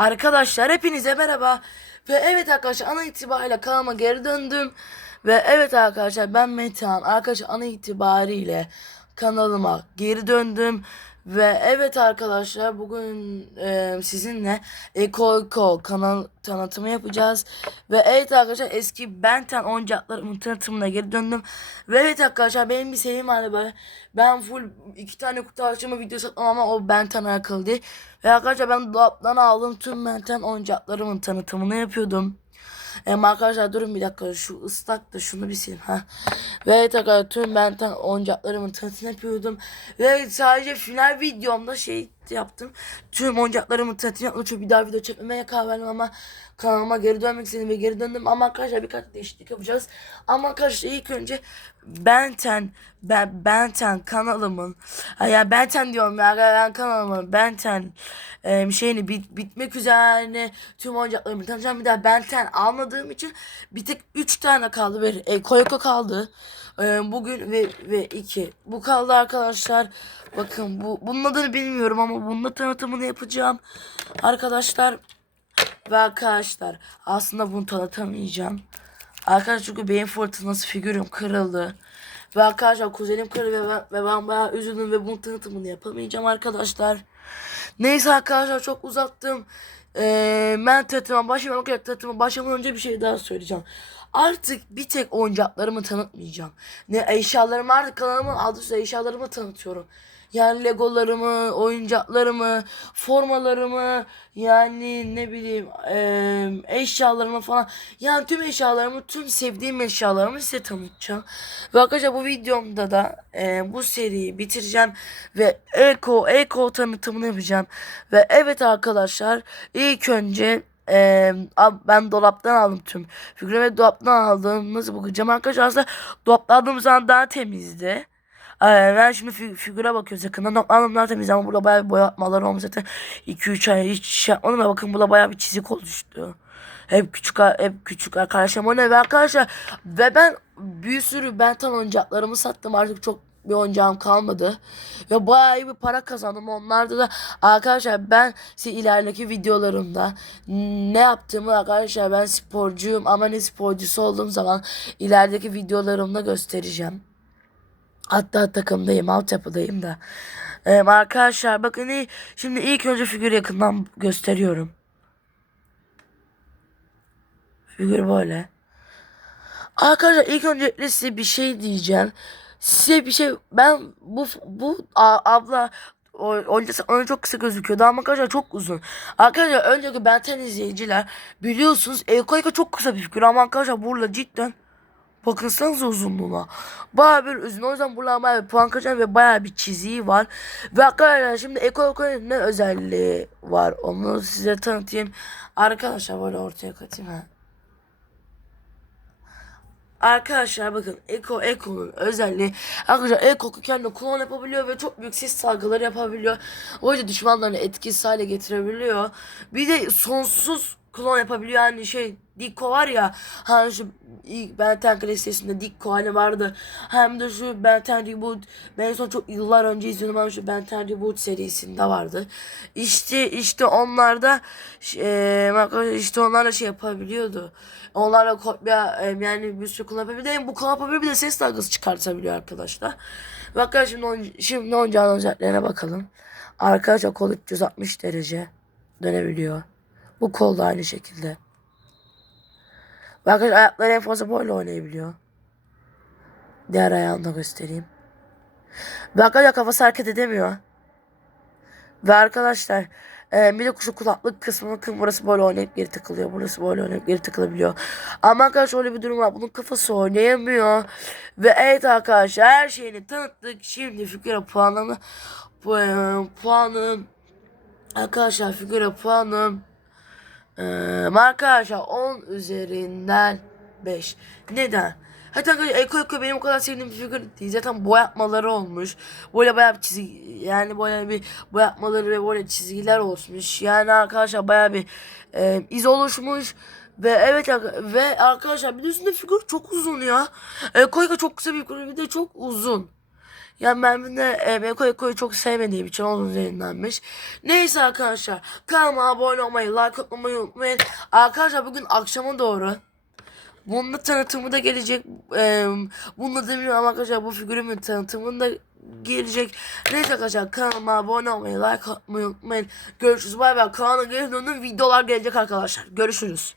Arkadaşlar hepinize merhaba. Ve evet arkadaşlar ana itibariyle kanalıma geri döndüm. Ve evet arkadaşlar ben Metehan. Arkadaşlar ana itibariyle kanalıma geri döndüm. Ve evet arkadaşlar bugün e, sizinle Eko Eko kanal tanıtımı yapacağız. Ve evet arkadaşlar eski Benten oyuncaklarımın tanıtımına geri döndüm. Ve evet arkadaşlar benim bir serim vardı böyle. Ben full iki tane kutu açımı videosu attım ama o Benten alakalı. Ve arkadaşlar ben dolaptan aldığım tüm Benten oyuncaklarımın tanıtımını yapıyordum. Em arkadaşlar durun bir dakika şu ıslak da şunu bir sileyim ha. Ve evet arkadaşlar tüm Benten oyuncaklarımın tanıtımını yapıyordum. Ve sadece final videomda şey yaptım. Tüm oyuncaklarımın tanıtımını yaptım. Bir daha video çekmemeye karar verdim ama kanalıma geri dönmek istedim ve geri döndüm. Ama arkadaşlar birkaç değişiklik yapacağız. Ama arkadaşlar ilk önce Benten ben Benten kanalımın ya Benten diyorum ya ben kanalımın Benten e, şeyini bit, bitmek üzerine tüm oyuncaklarımı tanıtacağım. Bir daha Benten almadığım için bir tek 3 tane kaldı. Bir e, Koyoko kaldı. E, bugün ve ve iki bu kaldı arkadaşlar. Bakın bu bunun adını bilmiyorum ama bunun da tanıtımını yapacağım. Arkadaşlar ve arkadaşlar aslında bunu tanıtamayacağım. Arkadaşlar çünkü beyin fırtınası figürüm kırıldı. Ve arkadaşlar kuzenim kırıldı ve ben, ve ben bayağı üzüldüm ve bunun tanıtımını yapamayacağım arkadaşlar. Neyse arkadaşlar çok uzattım. Ee, ben tanıtıma başlamamak yok tanıtıma başlamadan önce bir şey daha söyleyeceğim. Artık bir tek oyuncaklarımı tanıtmayacağım. Ne eşyalarımı artık kanalımın adı üstünde eşyalarımı tanıtıyorum. Yani legolarımı, oyuncaklarımı, formalarımı, yani ne bileyim eee, eşyalarımı falan. Yani tüm eşyalarımı, tüm sevdiğim eşyalarımı size tanıtacağım. Ve arkadaşlar bu videomda da eee, bu seriyi bitireceğim. Ve Eko, Eko tanıtımını yapacağım. Ve evet arkadaşlar ilk önce ee, ben dolaptan aldım tüm figürümü dolaptan aldım. Nasıl bakacağım arkadaşlar aslında dolaptan aldığım zaman daha temizdi. Ee, ben şimdi fig- figüre bakıyoruz yakından. Dolaptan daha temiz ama burada bayağı bir boyatmalar olmuş zaten. 2-3 ay hiç şey yapmadım bakın burada bayağı bir çizik oluştu. Hep küçük hep küçük arkadaşlarım o ne ve arkadaşlar ve ben bir sürü Benton oyuncaklarımı sattım artık çok bir oyuncağım kalmadı. Ve bayağı iyi bir para kazandım. Onlarda da arkadaşlar ben size ilerideki videolarımda ne yaptığımı arkadaşlar ben sporcuyum ama ne sporcusu olduğum zaman ilerideki videolarımda göstereceğim. Hatta takımdayım, altyapıdayım da. Ee, arkadaşlar bakın. Şimdi ilk önce figür yakından gösteriyorum. Figür böyle. Arkadaşlar ilk önce size bir şey diyeceğim. Size bir şey ben bu bu a- abla o- öncesi önce çok kısa gözüküyordu ama arkadaşlar çok uzun. Arkadaşlar önceki Benten izleyiciler biliyorsunuz Ekoika çok kısa bir figür ama arkadaşlar burada cidden bakınsanıza uzunluğuna. Bayağı bir uzun. O yüzden burada bayağı bir puan kıracağım ve bayağı bir çiziği var. Ve arkadaşlar şimdi Ekoika'nın ne özelliği var onu size tanıtayım. Arkadaşlar böyle ortaya katayım ha. Arkadaşlar bakın Eko Eko'nun özelliği arkadaşlar Eko kendi klon yapabiliyor ve çok büyük ses salgıları yapabiliyor. O yüzden düşmanlarını etkisiz hale getirebiliyor. Bir de sonsuz klon yapabiliyor yani şey Diko var ya hani şu ilk Benten Class'inde Diko hani vardı. Hem de şu Benten Reboot ben en son çok yıllar önce izliyordum ama şu Benten Reboot serisinde vardı. İşte işte onlarda arkadaşlar işte onlarla şey yapabiliyordu. Onlarla kopya em, yani bir sürü kullanabiliyor hem bu kullanabiliyor bir de ses dalgası çıkartabiliyor arkadaşlar. Arkadaşlar şimdi, oyuncu- şimdi oyuncağın özelliklerine bakalım. Arkadaşlar kol 360 derece dönebiliyor. Bu kol da aynı şekilde. Arkadaşlar ayakları en fazla böyle oynayabiliyor. Diğer ayağını da göstereyim. Ve arkadaşlar kafası hareket edemiyor. Ve arkadaşlar e, bir de şu kulaklık kısmı bakın burası böyle oynayıp geri takılıyor. Burası böyle oynayıp geri takılabiliyor. Ama arkadaşlar öyle bir durum var. Bunun kafası oynayamıyor. Ve evet arkadaşlar her şeyini tanıttık. Şimdi figüre puanını pu puanım arkadaşlar figüre puanım ee, arkadaşlar 10 üzerinden 5. Neden? Hatta Eko Eko benim o kadar sevdiğim bir figür değil. Zaten boyatmaları olmuş. Böyle bayağı bir çizgi yani böyle bir boyatmaları ve böyle çizgiler olmuş. Yani arkadaşlar bayağı bir e, iz oluşmuş. Ve evet ve arkadaşlar bir de üstünde figür çok uzun ya. Eko Eko çok kısa bir figür bir de çok uzun. Yani ben de e, Eko Eko'yu çok sevmediğim için onun üzerindenmiş. Neyse arkadaşlar kanalıma abone olmayı, like atmayı unutmayın. Arkadaşlar bugün akşama doğru bunun tanıtımı da gelecek. Ee, bunu da demiyorum arkadaşlar bu figürümün tanıtımı da gelecek. Neyse arkadaşlar kanalıma abone olmayı, like atmayı unutmayın. Görüşürüz. Bay bay. Kanala geri döndüm. Videolar gelecek arkadaşlar. Görüşürüz.